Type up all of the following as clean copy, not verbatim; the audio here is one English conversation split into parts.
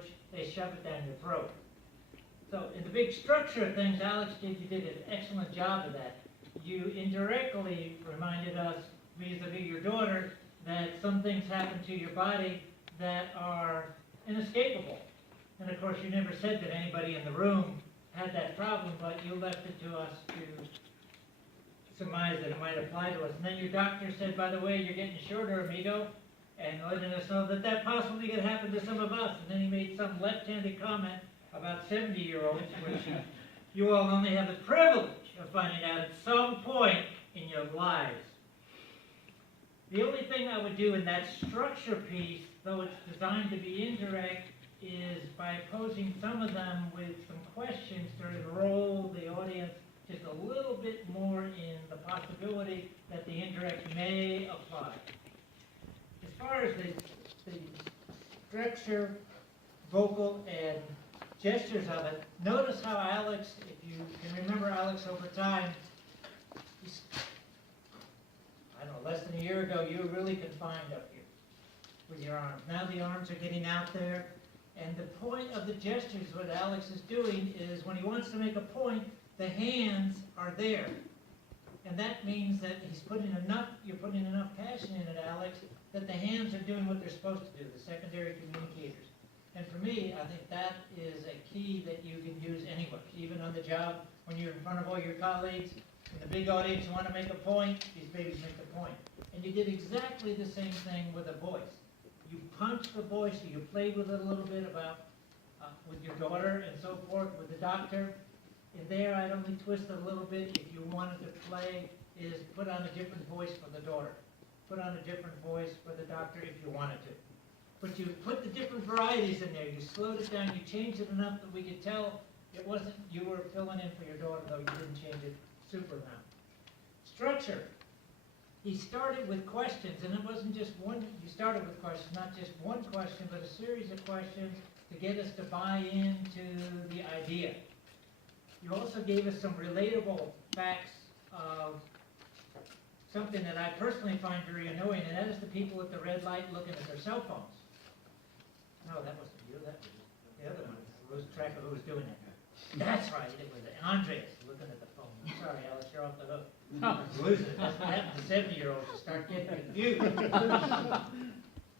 which they shove it down your throat. So in the big structure of things, Alex, you did an excellent job of that. You indirectly reminded us, vis-a-vis your daughter, that some things happen to your body that are inescapable. And of course, you never said that anybody in the room had that problem, but you left it to us to surmise that it might apply to us. And then your doctor said, by the way, you're getting shorter, amigo, and letting us know that that possibly could happen to some of us. And then he made some left-handed comment about 70-year-olds, which you all only have the privilege of finding out at some point in your lives. The only thing I would do in that structure piece, though it's designed to be indirect, is by posing some of them with some questions to enroll the audience just a little bit more in the possibility that the indirect may apply. As far as the structure, vocal, and gestures of it, notice how Alex, if you can remember Alex over time, he's, I don't know, less than a year ago, you were really confined up here with your arms. Now the arms are getting out there, and the point of the gestures, what Alex is doing is when he wants to make a point, the hands are there. And that means that you're putting enough passion in it, Alex, that the hands are doing what they're supposed to do, the secondary communicators. And for me, I think that is a key that you can use anywhere, even on the job, when you're in front of all your colleagues, in the big audience, you want to make a point, these babies make a point. And you did exactly the same thing with a voice. You punched the voice, you played with it a little bit about, with your daughter and so forth, with the doctor. And there, I'd only twist it a little bit. If you wanted to play, is put on a different voice for the daughter. Put on a different voice for the doctor if you wanted to. But you put the different varieties in there. You slowed it down. You changed it enough that we could tell it wasn't you were filling in for your daughter, though you didn't change it super amount. Structure. He started with questions, and it wasn't just one. You started with questions, not just one question, but a series of questions to get us to buy into the idea. You also gave us some relatable facts of something that I personally find very annoying, and that is the people at the red light looking at their cell phones. No, that wasn't you. That was the other one. I lose track of who was doing it. That's right. It was Andres looking at the phone. I'm sorry, Alex. You're off the hook. Losing it. That's what happens to 70-year-olds. You start getting confused.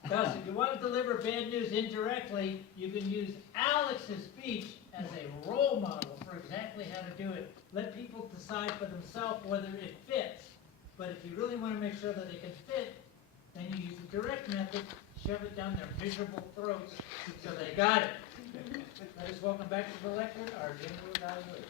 Thus, if you want to deliver bad news indirectly, you can use Alex's speech as a role model for exactly how to do it. Let people decide for themselves whether it fits. But if you really want to make sure that it can fit, then you use the direct method, shove it down their miserable throats so they got it. Let us welcome back to the lecture our general evaluation.